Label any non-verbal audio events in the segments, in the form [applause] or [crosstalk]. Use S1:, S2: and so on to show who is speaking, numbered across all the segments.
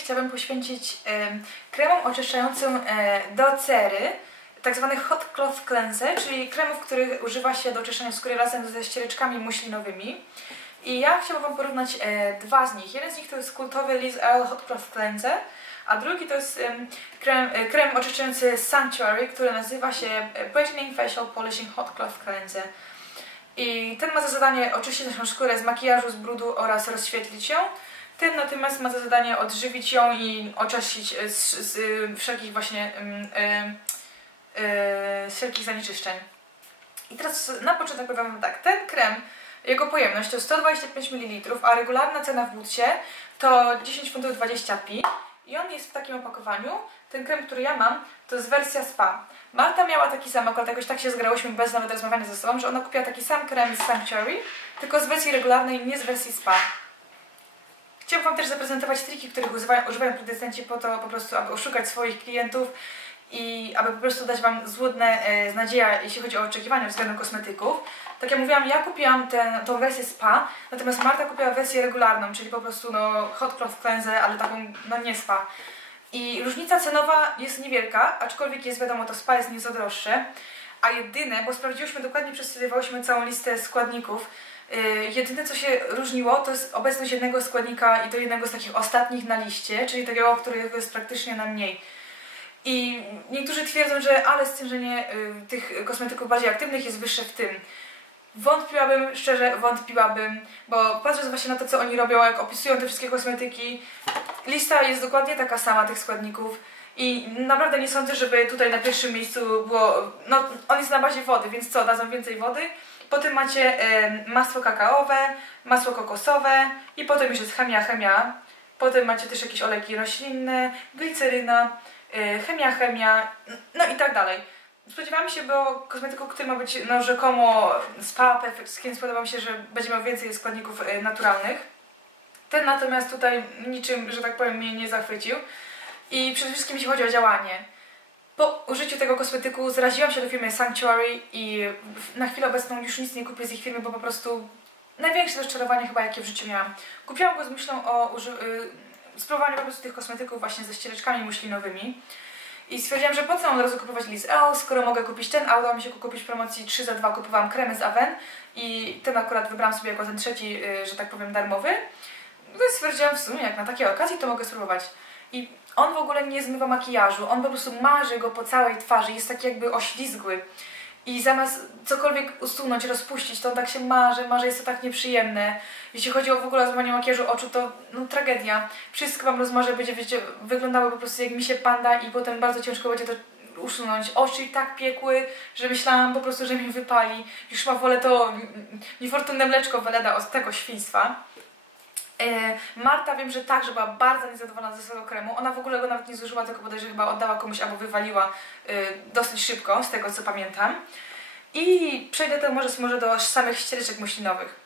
S1: chciałabym poświęcić kremom oczyszczającym e, do cery, tak zwanych hot cloth cleanser, czyli kremów, których używa się do oczyszczania skóry razem ze ściereczkami muślinowymi. I ja chciałabym Wam porównać e, dwa z nich. Jeden z nich to jest kultowy Liz Earl Hot Cloth Cleanser, a drugi to jest krem, e, krem oczyszczający Sanctuary, który nazywa się Brightening Facial Polishing Hot Cloth Cleanser. I ten ma za zadanie oczyścić naszą skórę z makijażu, z brudu oraz rozświetlić ją. Ten natomiast ma za zadanie odżywić ją i oczyścić z, z, z wszelkich właśnie z wszelkich zanieczyszczeń. I teraz na początek powiem tak, ten krem, jego pojemność to 125 ml, a regularna cena w bucie to 10 funtów 20 pi. I on jest w takim opakowaniu. Ten krem, który ja mam, to jest wersja spa. Marta miała taki sam, akurat jakoś tak się zgrałyśmy bez nawet rozmawiania ze sobą, że ona kupiła taki sam krem z Sanctuary, tylko z wersji regularnej, nie z wersji spa. Chciałam Wam też zaprezentować triki, których używają, producenci po to po prostu, aby oszukać swoich klientów i aby po prostu dać Wam złudne e, nadzieja, jeśli chodzi o oczekiwania względem kosmetyków. Tak jak mówiłam, ja kupiłam ten, tą wersję spa, natomiast Marta kupiła wersję regularną, czyli po prostu no, hot cloth cleanser, ale taką no nie spa. I różnica cenowa jest niewielka, aczkolwiek jest wiadomo, to spa jest nieco droższe. A jedyne, bo sprawdziłyśmy dokładnie, przestudiowaliśmy całą listę składników, jedyne co się różniło to jest obecność jednego składnika i to jednego z takich ostatnich na liście, czyli takiego, którego jest praktycznie na mniej. I niektórzy twierdzą, że ale stężenie yy, tych kosmetyków bardziej aktywnych jest wyższe w tym. Wątpiłabym, szczerze wątpiłabym, bo patrząc właśnie na to, co oni robią, jak opisują te wszystkie kosmetyki, lista jest dokładnie taka sama tych składników i naprawdę nie sądzę, żeby tutaj na pierwszym miejscu było, no on jest na bazie wody, więc co, dadzą więcej wody. Potem macie e, masło kakaowe, masło kokosowe i potem już jest chemia, chemia. Potem macie też jakieś olejki roślinne, gliceryna, e, chemia, chemia, no i tak dalej. Spodziewałam się, bo kosmetyku, który ma być no, rzekomo spa perfect skin, spodziewałam się, że będzie miał więcej składników e, naturalnych. Ten natomiast tutaj niczym, że tak powiem, mnie nie zachwycił. I przede wszystkim jeśli chodzi o działanie. Po użyciu tego kosmetyku zraziłam się do firmy Sanctuary i na chwilę obecną już nic nie kupię z ich firmy, bo po prostu największe rozczarowanie chyba jakie w życiu miałam. Kupiłam go z myślą o y spróbowaniu po prostu tych kosmetyków właśnie ze ściereczkami muślinowymi. I stwierdziłam, że po co od razu kupować Liz L, skoro mogę kupić ten, a udało mi się kupić w promocji 3 za 2, kupowałam kremy z Aven i ten akurat wybrałam sobie jako ten trzeci, y, że tak powiem, darmowy. No i stwierdziłam w sumie, jak na takiej okazji, to mogę spróbować. I on w ogóle nie zmywa makijażu, on po prostu marzy go po całej twarzy, jest taki jakby oślizgły. I zamiast cokolwiek usunąć, rozpuścić, to on tak się marzy, marzy, jest to tak nieprzyjemne. Jeśli chodzi o w ogóle rozmawianie makijażu oczu, to no, tragedia. Wszystko Wam rozmarzę, będzie wiecie, wyglądało po prostu jak mi się panda i potem bardzo ciężko będzie to usunąć. Oczy tak piekły, że myślałam po prostu, że mi wypali. Już ma wolę to niefortunne mleczko wyleda od tego świństwa. E, Marta wiem, że tak, że była bardzo niezadowolona ze swojego kremu. Ona w ogóle go nawet nie zużyła, tylko bodajże chyba oddała komuś albo wywaliła e, dosyć szybko, z tego co pamiętam. I przejdę to może, może do samych ściereczek muślinowych.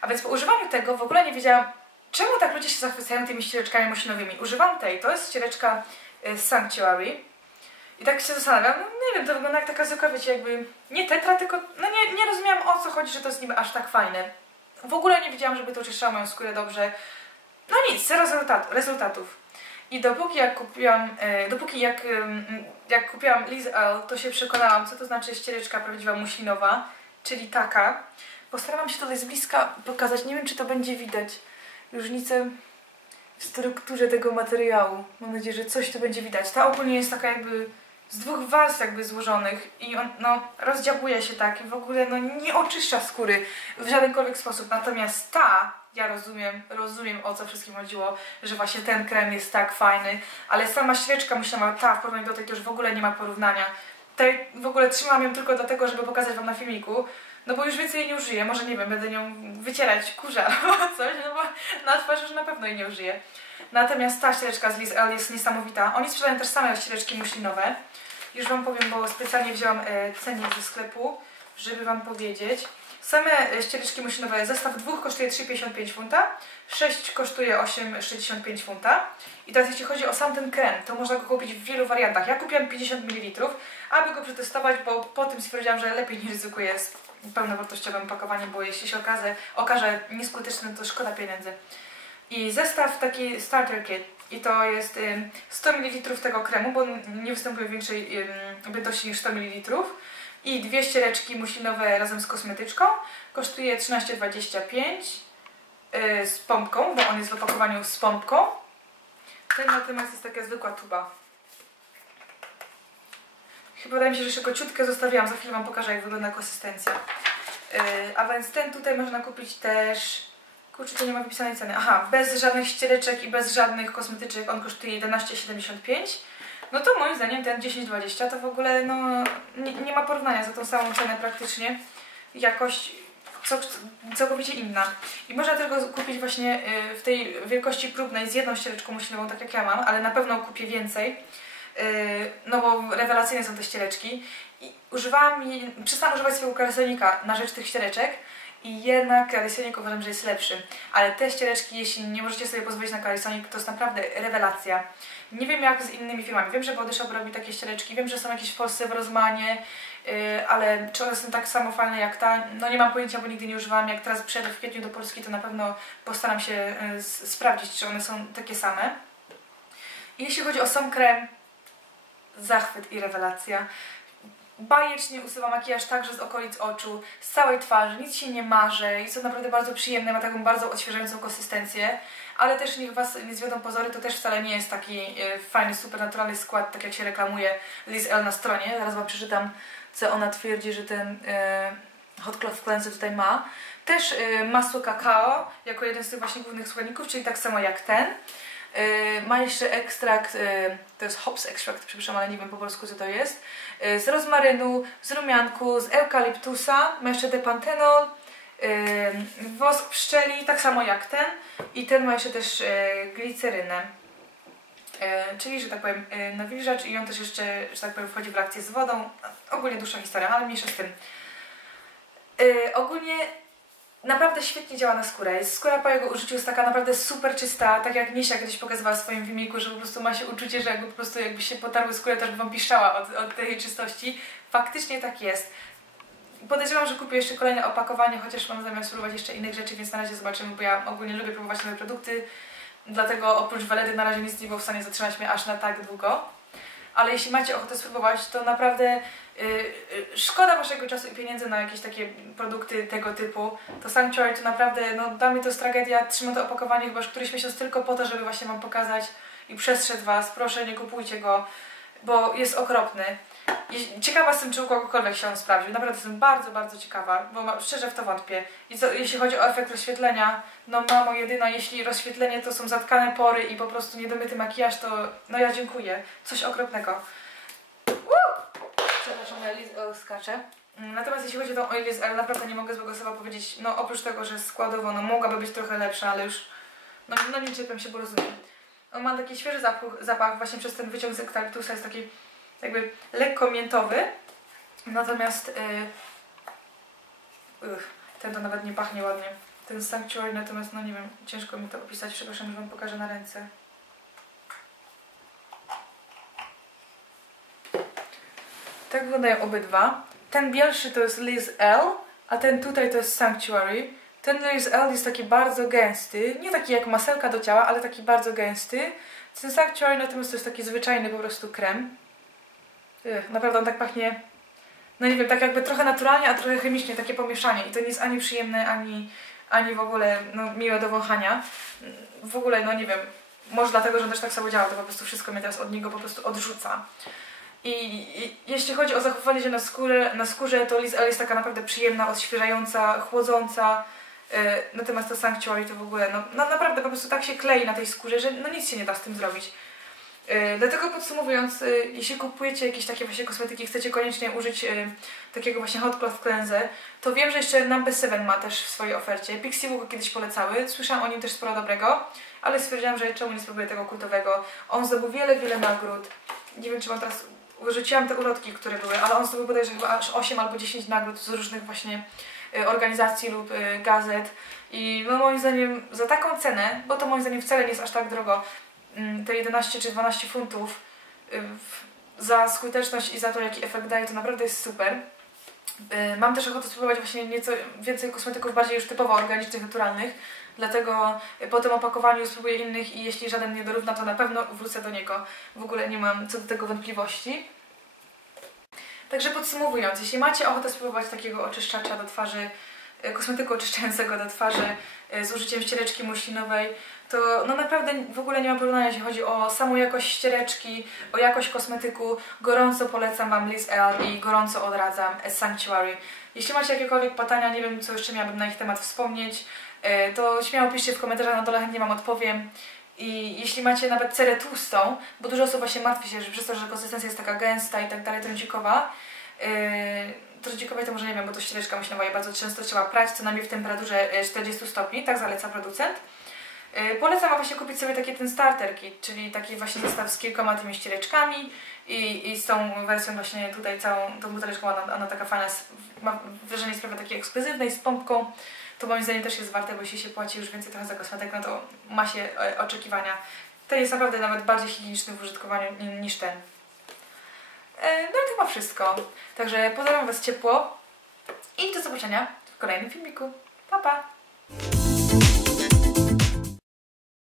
S1: A więc po używaniu tego w ogóle nie wiedziałam, czemu tak ludzie się zachwycają tymi ściereczkami muślinowymi. Używam tej, to jest ściereczka e, Sanctuary. I tak się zastanawiam, no nie wiem, to wygląda jak taka zwykła, wiecie, jakby nie tetra, tylko no nie, nie rozumiałam o co chodzi, że to jest niby aż tak fajne. W ogóle nie wiedziałam, żeby to oczyszczało moją skórę dobrze. No nic, zero rezultat, rezultatów. I dopóki jak kupiłam, e, dopóki jak, jak kupiłam Liz L, to się przekonałam, co to znaczy ściereczka prawdziwa muślinowa, czyli taka. Postaram się tutaj z bliska pokazać, nie wiem czy to będzie widać, różnicę w strukturze tego materiału. Mam nadzieję, że coś tu będzie widać. Ta ogólnie jest taka jakby z dwóch warstw jakby złożonych i on no, rozdziałuje się tak i w ogóle no, nie oczyszcza skóry w żadenkolwiek sposób. Natomiast ta, ja rozumiem, rozumiem o co wszystkim chodziło, że właśnie ten krem jest tak fajny, ale sama świeczka myślałam, ta w porównaniu do tej już w ogóle nie ma porównania. Tej w ogóle trzymam ją tylko dlatego, żeby pokazać Wam na filmiku, no bo już więcej jej nie użyję, może nie wiem, będę nią wycierać kurza [laughs] albo coś, no bo na twarz już na pewno jej nie użyję. Natomiast ta ściereczka z Liz L jest niesamowita. Oni sprzedają też same ściereczki muślinowe. Już Wam powiem, bo specjalnie wzięłam e, cennik ze sklepu, żeby Wam powiedzieć. Same e, ściereczki muślinowe, zestaw dwóch kosztuje 3,55 funta, 6 kosztuje 8,65 funta. I teraz jeśli chodzi o sam ten krem, to można go kupić w wielu wariantach. Ja kupiłam 50 ml, aby go przetestować, bo po tym stwierdziłam, że lepiej nie ryzykuję z pełnowartościowym pakowaniem, bo jeśli się okaże, okaże nieskuteczny, to szkoda pieniędzy. I zestaw taki starter kit i to jest 100 ml tego kremu, bo nie występuje większej objętości niż 100 ml i dwie ściereczki muślinowe razem z kosmetyczką. Kosztuje 13,25 y, z pompką, bo on jest w opakowaniu z pompką. Ten natomiast jest taka zwykła tuba. Chyba wydaje mi się, że jeszcze ciutkę zostawiłam. Za chwilę Wam pokażę, jak wygląda konsystencja. Yy, a więc ten tutaj można kupić też... Kurczę, to nie ma wypisanej ceny. Aha, bez żadnych ściereczek i bez żadnych kosmetyczek on kosztuje 11,75 no to moim zdaniem ten 10-20 to w ogóle no, nie, nie, ma porównania za tą samą cenę praktycznie. Jakość całkowicie inna. I można tego kupić właśnie y, w tej wielkości próbnej z jedną ściereczką muślinową, tak jak ja mam, ale na pewno kupię więcej. Y, no bo rewelacyjne są te ściereczki. I używałam, przestałam używać swojego kalesonika na rzecz tych ściereczek i jednak kalisonik uważam, że jest lepszy. Ale te ściereczki, jeśli nie możecie sobie pozwolić na kalisonik, to jest naprawdę rewelacja. Nie wiem jak z innymi firmami. Wiem, że Body Shop robi takie ściereczki, wiem, że są jakieś w Polsce w Rozmanie, yy, ale czy one są tak samo fajne jak ta? No nie mam pojęcia, bo nigdy nie używałam. Jak teraz przyjadę w kwietniu do Polski, to na pewno postaram się yy, sprawdzić, czy one są takie same. I jeśli chodzi o sam krem, zachwyt i rewelacja bajecznie usuwa makijaż także z okolic oczu, z całej twarzy, nic się nie marze, jest to naprawdę bardzo przyjemne, ma taką bardzo odświeżającą konsystencję, ale też niech Was nie zwiodą pozory, to też wcale nie jest taki e, fajny, super naturalny skład, tak jak się reklamuje Liz L na stronie. Zaraz Wam przeczytam, co ona twierdzi, że ten e, Hot Cloth Cleanser tutaj ma. Też e, masło kakao, jako jeden z tych właśnie głównych składników, czyli tak samo jak ten. E, ma jeszcze ekstrakt, e, to jest hops extract, przepraszam, ale nie wiem po polsku co to jest, e, z rozmarynu, z rumianku, z eukaliptusa, ma jeszcze depantenol, wosk pszczeli, tak samo jak ten i ten ma jeszcze też glicerynę. Czyli, że tak powiem, nawilżacz i on też jeszcze, że tak powiem, wchodzi w reakcję z wodą. Ogólnie dłuższa historia, ale mniejsza z tym. Ogólnie naprawdę świetnie działa na skórę. Jest skóra po jego użyciu jest taka naprawdę super czysta, tak jak Niesia kiedyś pokazywała w swoim filmiku, że po prostu ma się uczucie, że jakby po prostu jakby się potarły skórę, też by wam piszczała od, od tej czystości. Faktycznie tak jest. Podejrzewam, że kupię jeszcze kolejne opakowanie, chociaż mam zamiar spróbować jeszcze innych rzeczy, więc na razie zobaczymy, bo ja ogólnie lubię próbować nowe produkty. Dlatego oprócz Weledy na razie nic nie było w stanie zatrzymać mnie aż na tak długo. Ale jeśli macie ochotę spróbować, to naprawdę szkoda waszego czasu i pieniędzy na jakieś takie produkty tego typu. To Sanctuary to naprawdę, no dla mnie to jest tragedia. Trzymam to opakowanie chyba już któryś miesiąc tylko po to, żeby właśnie wam pokazać i przestrzec was. Proszę, nie kupujcie go, bo jest okropny. Ciekawa jestem, czy u kogokolwiek się on sprawdził. Naprawdę jestem bardzo, bardzo ciekawa, bo szczerze w to wątpię. I co, jeśli chodzi o efekt rozświetlenia, no mamo jedyna, jeśli rozświetlenie to są zatkane pory i po prostu niedomyty makijaż, to no ja dziękuję. Coś okropnego. Przepraszam, ja Liz skaczę. Mm, natomiast jeśli chodzi o tą Liz L, naprawdę nie mogę złego słowa powiedzieć, no oprócz tego, że składowo no mogłaby być trochę lepsza, ale już no, no nie czepiam się, bo rozumiem. On ma taki świeży zapach, zapach właśnie przez ten wyciąg z ektaliptusa, jest taki jakby lekko miętowy. Natomiast yy, ten to nawet nie pachnie ładnie. Ten Sanctuary, natomiast no nie wiem, ciężko mi to opisać, przepraszam, że Wam pokażę na ręce. Tak wyglądają obydwa. Ten bielszy to jest Liz L, a ten tutaj to jest Sanctuary. Ten Liz L jest taki bardzo gęsty, nie taki jak masełka do ciała, ale taki bardzo gęsty. Ten Sanctuary natomiast to jest taki zwyczajny po prostu krem. Ech, naprawdę on tak pachnie, no nie wiem, tak jakby trochę naturalnie, a trochę chemicznie, takie pomieszanie. I to nie jest ani przyjemne, ani, ani w ogóle no, miłe do wąchania. W ogóle, no nie wiem, może dlatego, że on też tak samo działa, to po prostu wszystko mnie teraz od niego po prostu odrzuca. I, I, jeśli chodzi o zachowanie się na, skórę, na skórze, to Liz L jest taka naprawdę przyjemna, odświeżająca, chłodząca. Yy, natomiast to Sanctuary to w ogóle, no, no, naprawdę po prostu tak się klei na tej skórze, że no nic się nie da z tym zrobić. Yy, dlatego podsumowując, yy, jeśli kupujecie jakieś takie właśnie kosmetyki, chcecie koniecznie użyć takiego właśnie Hot Cloth Cleanser, to wiem, że jeszcze Number 7 ma też w swojej ofercie. Pixie go kiedyś polecały, słyszałam o nim też sporo dobrego, ale stwierdziłam, że czemu nie spróbuję tego kultowego. On zdobył wiele, wiele nagród. Nie wiem, czy mam teraz wyrzuciłam te ulotki, które były, ale on zdobył bodajże chyba aż 8 albo 10 nagród z różnych właśnie y, organizacji lub y, gazet i no moim zdaniem za taką cenę, bo to moim zdaniem wcale nie jest aż tak drogo, mm, te 11 czy 12 funtów y, za skuteczność i za to jaki efekt daje to naprawdę jest super. Mam też ochotę spróbować właśnie nieco więcej kosmetyków bardziej już typowo organicznych, naturalnych. Dlatego po tym opakowaniu spróbuję innych i jeśli żaden nie dorówna, to na pewno wrócę do niego. W ogóle nie mam co do tego wątpliwości. Także podsumowując, jeśli macie ochotę spróbować takiego oczyszczacza do twarzy, y, kosmetyku oczyszczającego do twarzy y, z użyciem ściereczki muślinowej, to no naprawdę w ogóle nie ma porównania, jeśli chodzi o samą jakość ściereczki, o jakość kosmetyku. Gorąco polecam Wam Liz L i gorąco odradzam Sanctuary. Jeśli macie jakiekolwiek pytania, nie wiem co jeszcze miałabym na ich temat wspomnieć, to śmiało piszcie w komentarzach, na dole chętnie Wam odpowiem. I jeśli macie nawet cerę tłustą, bo dużo osób właśnie martwi się, że przez to, że konsystencja jest taka gęsta i tak dalej, trądzikowa, yy, trądzikowej to może nie wiem, bo to ściereczka muślinowa i bardzo często trzeba prać, co najmniej w temperaturze 40 stopni, tak zaleca producent. Yy, polecam właśnie kupić sobie taki ten starter kit, czyli taki właśnie zestaw z kilkoma tymi ściereczkami i, i z tą wersją właśnie tutaj całą, tą buteleczką, ona, ona taka fajna, ma wrażenie sprawia takiej ekskluzywnej, z pompką, to moim zdaniem też jest warte, bo jeśli się płaci już więcej trochę za kosmetyk, no to ma się e, oczekiwania. Ten jest naprawdę nawet bardziej higieniczny w użytkowaniu niż ten. E, no i to chyba wszystko. Także pozdrawiam Was ciepło i do zobaczenia w kolejnym filmiku. Pa, pa!